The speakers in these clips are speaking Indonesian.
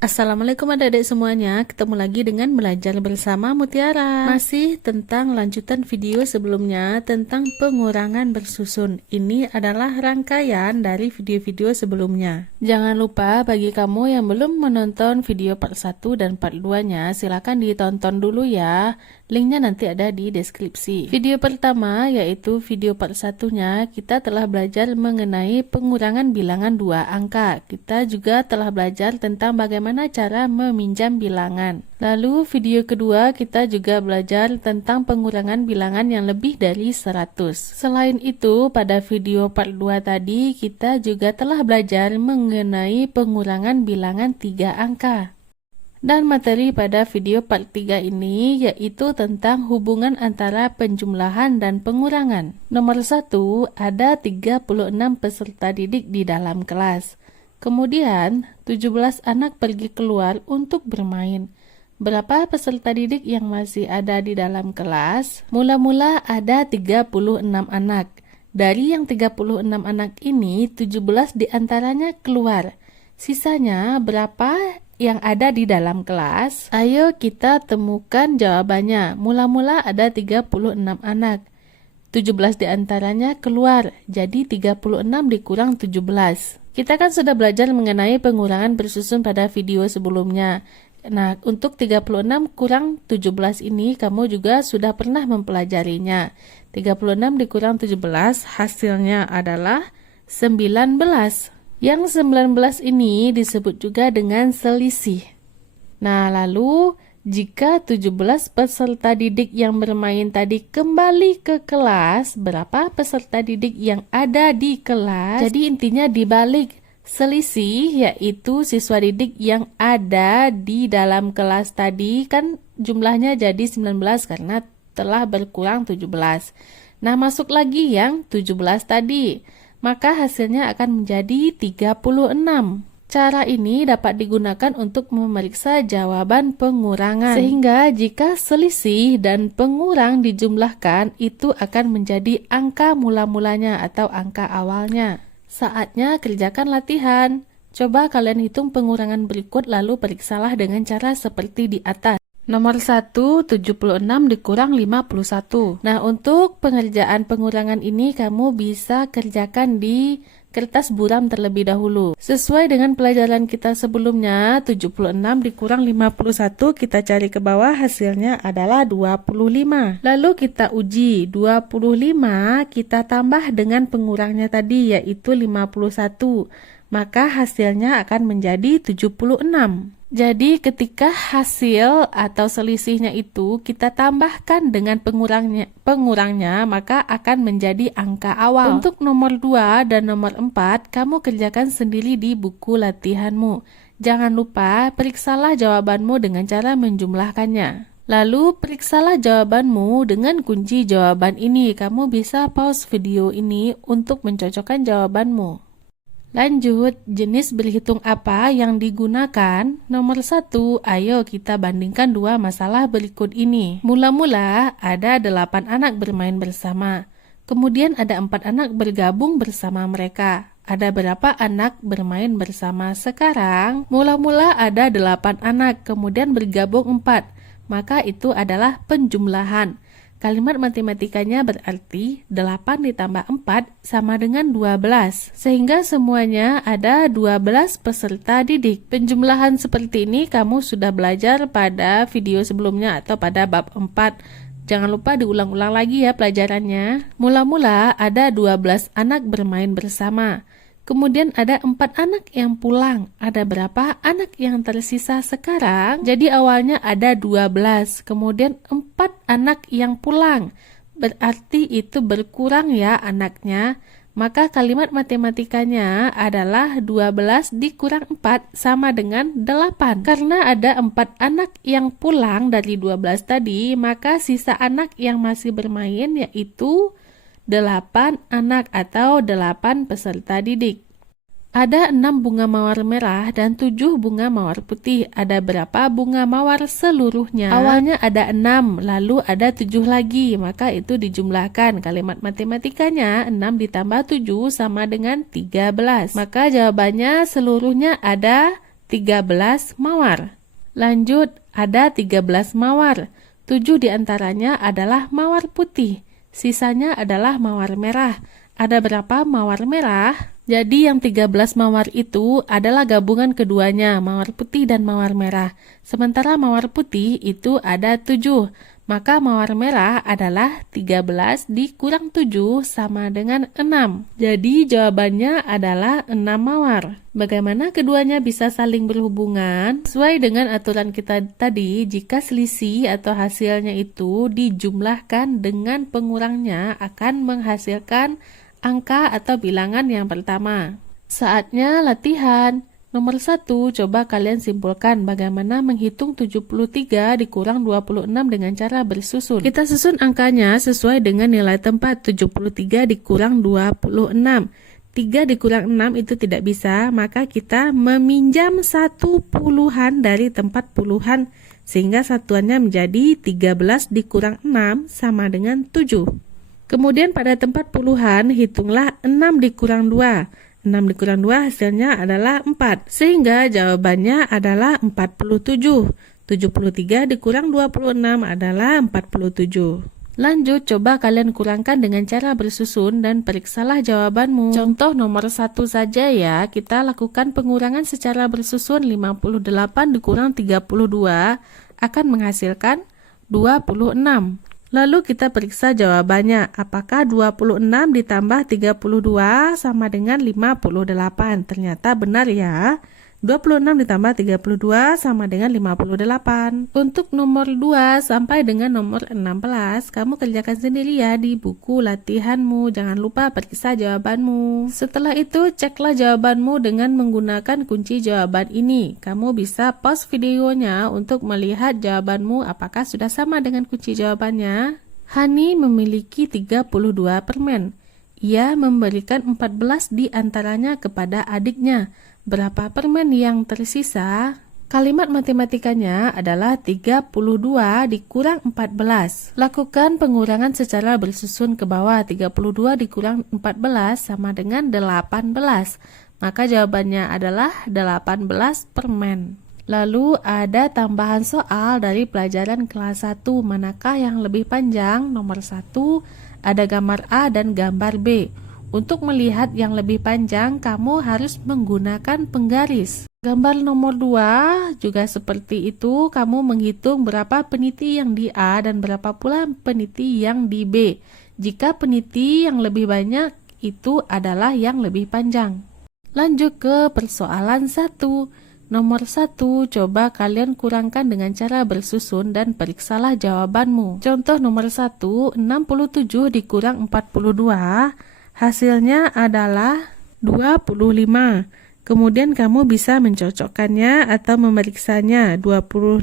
Assalamualaikum adik-adik semuanya, ketemu lagi dengan belajar bersama Mutiara. Masih tentang lanjutan video sebelumnya tentang pengurangan bersusun. Ini adalah rangkaian dari video-video sebelumnya. Jangan lupa bagi kamu yang belum menonton video part 1 dan part 2-nya, silakan ditonton dulu ya. Linknya nanti ada di deskripsi. Video pertama yaitu video part 1-nya, kita telah belajar mengenai pengurangan bilangan 2 angka. Kita juga telah belajar tentang bagaimana cara meminjam bilangan. Lalu video kedua kita juga belajar tentang pengurangan bilangan yang lebih dari 100. Selain itu, pada video part 2 tadi kita juga telah belajar mengenai pengurangan bilangan 3 angka. Dan materi pada video part 3 ini yaitu tentang hubungan antara penjumlahan dan pengurangan. Nomor 1, ada 36 peserta didik di dalam kelas. Kemudian, 17 anak pergi keluar untuk bermain. Berapa peserta didik yang masih ada di dalam kelas? Mula-mula ada 36 anak. Dari yang 36 anak ini, 17 diantaranya keluar. Sisanya berapa yang ada di dalam kelas? Ayo kita temukan jawabannya. Mula-mula ada 36 anak. 17 diantaranya keluar, jadi 36 dikurang 17. Kita kan sudah belajar mengenai pengurangan bersusun pada video sebelumnya. Nah, untuk 36 kurang 17 ini kamu juga sudah pernah mempelajarinya. 36 dikurang 17 hasilnya adalah 19. Yang 19 ini disebut juga dengan selisih. Nah, lalu jika 17 peserta didik yang bermain tadi kembali ke kelas, berapa peserta didik yang ada di kelas? Jadi intinya dibalik selisih, yaitu siswa didik yang ada di dalam kelas tadi kan jumlahnya jadi 19 karena telah berkurang 17. Nah, masuk lagi yang 17 tadi. Maka hasilnya akan menjadi 36. Cara ini dapat digunakan untuk memeriksa jawaban pengurangan. Sehingga jika selisih dan pengurang dijumlahkan, itu akan menjadi angka mula-mulanya atau angka awalnya. Saatnya kerjakan latihan. Coba kalian hitung pengurangan berikut lalu periksalah dengan cara seperti di atas. Nomor 1, 76 dikurang 51. Nah, untuk pengerjaan pengurangan ini kamu bisa kerjakan di kertas buram terlebih dahulu. Sesuai dengan pelajaran kita sebelumnya, 76 dikurang 51, kita cari ke bawah, hasilnya adalah 25. Lalu kita uji, 25 kita tambah dengan pengurangnya tadi, yaitu 51. Maka hasilnya akan menjadi 76. Jadi ketika hasil atau selisihnya itu kita tambahkan dengan pengurangnya maka akan menjadi angka awal. Untuk nomor 2 dan nomor 4 kamu kerjakan sendiri di buku latihanmu. Jangan lupa periksalah jawabanmu dengan cara menjumlahkannya. Lalu periksalah jawabanmu dengan kunci jawaban ini. Kamu bisa pause video ini untuk mencocokkan jawabanmu. Lanjut, jenis berhitung apa yang digunakan? Nomor 1, ayo kita bandingkan dua masalah berikut ini. Mula-mula ada 8 anak bermain bersama. Kemudian ada 4 anak bergabung bersama mereka. Ada berapa anak bermain bersama sekarang? Mula-mula ada 8 anak, kemudian bergabung 4. Maka itu adalah penjumlahan. Kalimat matematikanya berarti 8 ditambah 4 sama dengan 12. Sehingga semuanya ada 12 peserta didik. Penjumlahan seperti ini kamu sudah belajar pada video sebelumnya atau pada bab 4. Jangan lupa diulang-ulang lagi ya pelajarannya. Mula-mula ada 12 anak bermain bersama. Kemudian ada 4 anak yang pulang. Ada berapa anak yang tersisa sekarang? Jadi awalnya ada 12. Kemudian 4 anak yang pulang. Berarti itu berkurang ya anaknya. Maka kalimat matematikanya adalah 12 dikurang 4 sama dengan 8. Karena ada 4 anak yang pulang dari 12 tadi, maka sisa anak yang masih bermain yaitu 8 anak atau 8 peserta didik. Ada 6 bunga mawar merah dan 7 bunga mawar putih. Ada berapa bunga mawar seluruhnya? Awalnya ada 6, lalu ada 7 lagi. Maka itu dijumlahkan. Kalimat matematikanya 6 ditambah 7 sama dengan 13. Maka jawabannya seluruhnya ada 13 mawar. Lanjut, ada 13 mawar. 7 diantaranya adalah mawar putih. Sisanya adalah mawar merah. Ada berapa mawar merah? Jadi yang 13 mawar itu adalah gabungan keduanya, mawar putih dan mawar merah. Sementara mawar putih itu ada 7. Maka mawar merah adalah 13 dikurang 7 sama dengan 6. Jadi jawabannya adalah 6 mawar. Bagaimana keduanya bisa saling berhubungan? Sesuai dengan aturan kita tadi, jika selisih atau hasilnya itu dijumlahkan dengan pengurangnya akan menghasilkan angka atau bilangan yang pertama. Saatnya latihan. Nomor 1, coba kalian simpulkan bagaimana menghitung 73 dikurang 26 dengan cara bersusun. Kita susun angkanya sesuai dengan nilai tempat. 73 dikurang 26. 3 dikurang 6 itu tidak bisa, maka kita meminjam 1 puluhan dari tempat puluhan, sehingga satuannya menjadi 13 dikurang 6 sama dengan 7. Kemudian pada tempat puluhan, hitunglah 6 dikurang 2. 6 dikurang 2 hasilnya adalah 4. Sehingga jawabannya adalah 47. 73 dikurang 26 adalah 47. Lanjut, coba kalian kurangkan dengan cara bersusun dan periksalah jawabanmu. Contoh nomor 1 saja ya, kita lakukan pengurangan secara bersusun. 58 dikurang 32 akan menghasilkan 26. Lalu kita periksa jawabannya, apakah 26 ditambah 32 sama dengan 58? Ternyata benar ya, 26 ditambah 32 sama dengan 58. Untuk nomor 2 sampai dengan nomor 16, kamu kerjakan sendiri ya di buku latihanmu, jangan lupa periksa jawabanmu. Setelah itu, ceklah jawabanmu dengan menggunakan kunci jawaban ini. Kamu bisa pause videonya untuk melihat jawabanmu apakah sudah sama dengan kunci jawabannya. Hani memiliki 32 permen. Ia memberikan 14 di antaranya kepada adiknya. Berapa permen yang tersisa? Kalimat matematikanya adalah 32 dikurang 14. Lakukan pengurangan secara bersusun ke bawah. 32 dikurang 14 sama dengan 18. Maka jawabannya adalah 18 permen. Lalu ada tambahan soal dari pelajaran kelas 1. Manakah yang lebih panjang? Nomor 1, ada gambar A dan gambar B. Untuk melihat yang lebih panjang, kamu harus menggunakan penggaris. Gambar nomor 2 juga seperti itu, kamu menghitung berapa peniti yang di A dan berapa pula peniti yang di B. Jika peniti yang lebih banyak, itu adalah yang lebih panjang. Lanjut ke persoalan 1. Nomor 1, coba kalian kurangkan dengan cara bersusun dan periksalah jawabanmu. Contoh nomor 1, 67 dikurang 42. Hasilnya adalah 25. Kemudian kamu bisa mencocokkannya atau memeriksanya. 25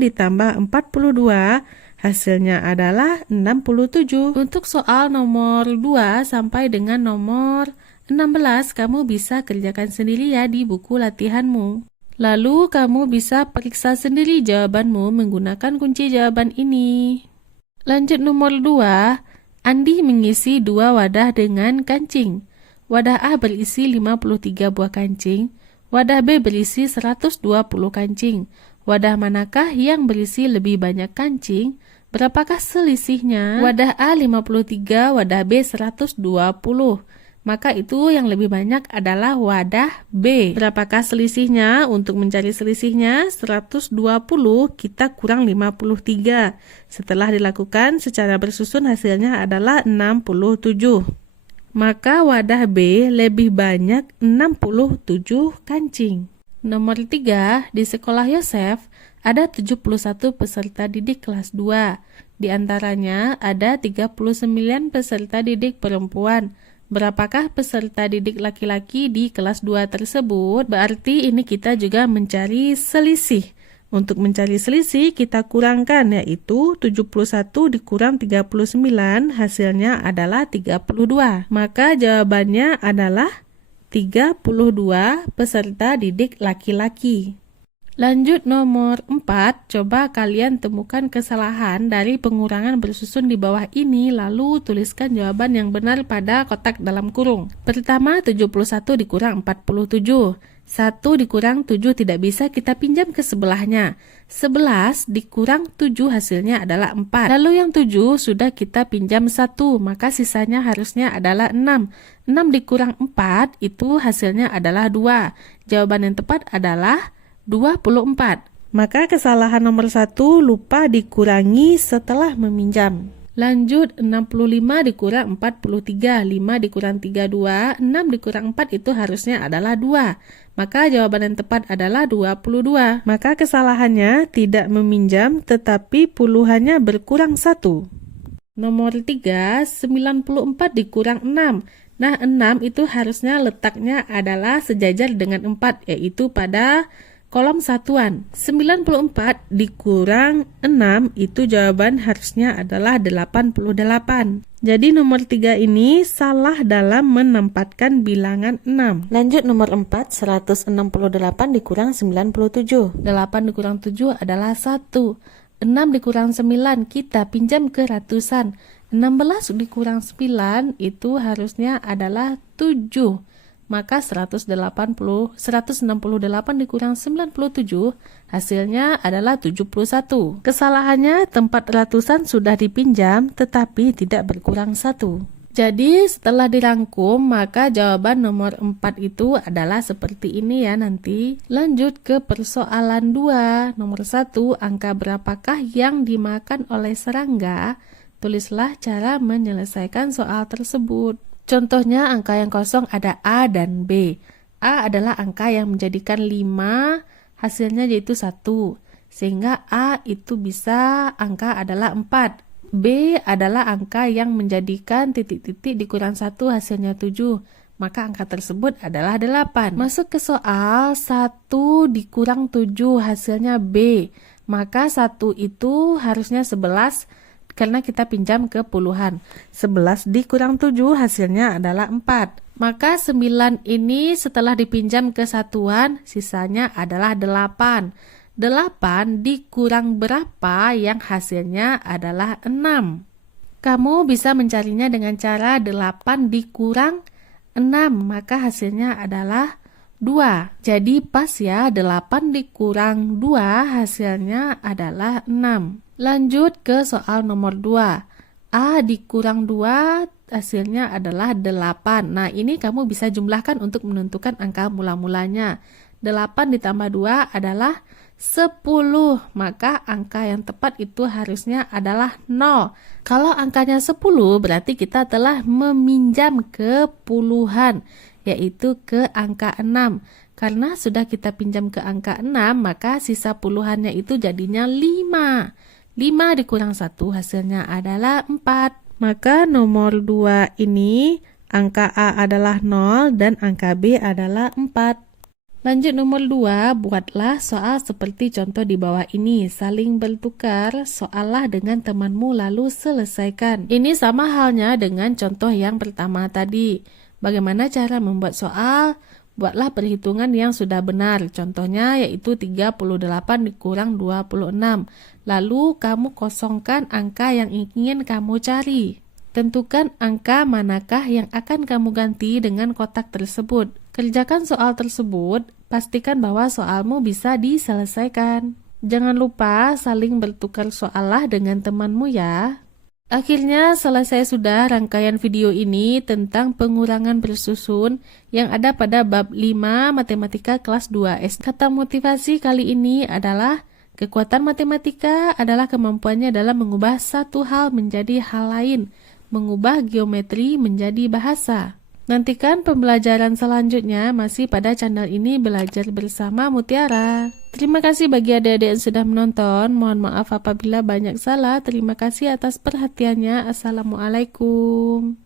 ditambah 42, hasilnya adalah 67. Untuk soal nomor 2 sampai dengan nomor 16, kamu bisa kerjakan sendiri ya di buku latihanmu. Lalu kamu bisa periksa sendiri jawabanmu menggunakan kunci jawaban ini. Lanjut nomor 2. Andi mengisi 2 wadah dengan kancing. Wadah A berisi 53 buah kancing, wadah B berisi 120 kancing. Wadah manakah yang berisi lebih banyak kancing? Berapakah selisihnya? Wadah A 53, wadah B 120. Maka itu yang lebih banyak adalah wadah B. Berapakah selisihnya? Untuk mencari selisihnya, 120 kita kurang 53. Setelah dilakukan secara bersusun, hasilnya adalah 67. Maka wadah B lebih banyak 67 kancing. Nomor 3, di sekolah Yosef ada 71 peserta didik kelas 2. Di antaranya ada 39 peserta didik perempuan. Berapakah peserta didik laki-laki di kelas 2 tersebut? Berarti ini kita juga mencari selisih. Untuk mencari selisih kita kurangkan, yaitu 71 dikurang 39, hasilnya adalah 32. Maka jawabannya adalah 32 peserta didik laki-laki. Lanjut nomor 4, coba kalian temukan kesalahan dari pengurangan bersusun di bawah ini, lalu tuliskan jawaban yang benar pada kotak dalam kurung. Pertama, 71 dikurang 47. 1 dikurang 7 tidak bisa kita pinjam ke sebelahnya. 11 dikurang 7 hasilnya adalah 4. Lalu yang 7 sudah kita pinjam 1, maka sisanya harusnya adalah 6. 6 dikurang 4 itu hasilnya adalah 2. Jawaban yang tepat adalah 24. Maka kesalahan nomor 1 lupa dikurangi setelah meminjam. Lanjut, 65 dikurang 43, 5 dikurang 32, 6 dikurang 4 itu harusnya adalah 2. Maka jawaban yang tepat adalah 22. Maka kesalahannya tidak meminjam tetapi puluhannya berkurang 1. Nomor 3, 94 dikurang 6. Nah, 6 itu harusnya letaknya adalah sejajar dengan 4, yaitu pada kolom satuan. 94 dikurang 6 itu jawaban harusnya adalah 88. Jadi nomor 3 ini salah dalam menempatkan bilangan 6. Lanjut nomor 4, 168 dikurang 97. 8 dikurang 7 adalah 1. 6 dikurang 9 kita pinjam ke ratusan. 16 dikurang 9 itu harusnya adalah 7. Maka 168 dikurang 97 hasilnya adalah 71. Kesalahannya tempat ratusan sudah dipinjam tetapi tidak berkurang 1. Jadi setelah dirangkum maka jawaban nomor 4 itu adalah seperti ini ya nanti. Lanjut ke persoalan 2. Nomor 1, angka berapakah yang dimakan oleh serangga? Tulislah cara menyelesaikan soal tersebut. Contohnya angka yang kosong ada A dan B. A adalah angka yang menjadikan 5, hasilnya yaitu 1. Sehingga A itu bisa angka adalah 4. B adalah angka yang menjadikan titik-titik dikurang 1 hasilnya 7. Maka angka tersebut adalah 8. Masuk ke soal 1 dikurang 7 hasilnya B. Maka 1 itu harusnya 11 karena kita pinjam ke puluhan. 11 dikurang 7 hasilnya adalah 4. Maka 9 ini setelah dipinjam ke satuan, sisanya adalah 8. 8 dikurang berapa yang hasilnya adalah 6. Kamu bisa mencarinya dengan cara 8 dikurang 6, maka hasilnya adalah 2. Jadi pas ya, 8 dikurang 2 hasilnya adalah 6. Lanjut ke soal nomor 2. A dikurang 2 hasilnya adalah 8. Nah, ini kamu bisa jumlahkan untuk menentukan angka mula-mulanya. 8 ditambah 2 adalah 10. Maka angka yang tepat itu harusnya adalah 0. Kalau angkanya 10 berarti kita telah meminjam ke puluhan, yaitu ke angka 6. Karena sudah kita pinjam ke angka 6, maka sisa puluhannya itu jadinya 5. 5 dikurang 1 hasilnya adalah 4. Maka nomor 2 ini angka A adalah 0 dan angka B adalah 4. Lanjut nomor 2, buatlah soal seperti contoh di bawah ini. Saling bertukar soallah dengan temanmu lalu selesaikan. Ini sama halnya dengan contoh yang pertama tadi. Bagaimana cara membuat soal? Buatlah perhitungan yang sudah benar. Contohnya yaitu 38 dikurang 26. Lalu kamu kosongkan angka yang ingin kamu cari. Tentukan angka manakah yang akan kamu ganti dengan kotak tersebut. Kerjakan soal tersebut, pastikan bahwa soalmu bisa diselesaikan. Jangan lupa saling bertukar soallah dengan temanmu ya. Akhirnya selesai sudah rangkaian video ini tentang pengurangan bersusun yang ada pada bab 5 Matematika kelas 2S. Kata motivasi kali ini adalah kekuatan matematika adalah kemampuannya dalam mengubah satu hal menjadi hal lain, mengubah geometri menjadi bahasa. Nantikan pembelajaran selanjutnya masih pada channel ini Belajar Bersama Mutiara. Terima kasih bagi adik-adik yang sudah menonton. Mohon maaf apabila banyak salah. Terima kasih atas perhatiannya. Assalamualaikum.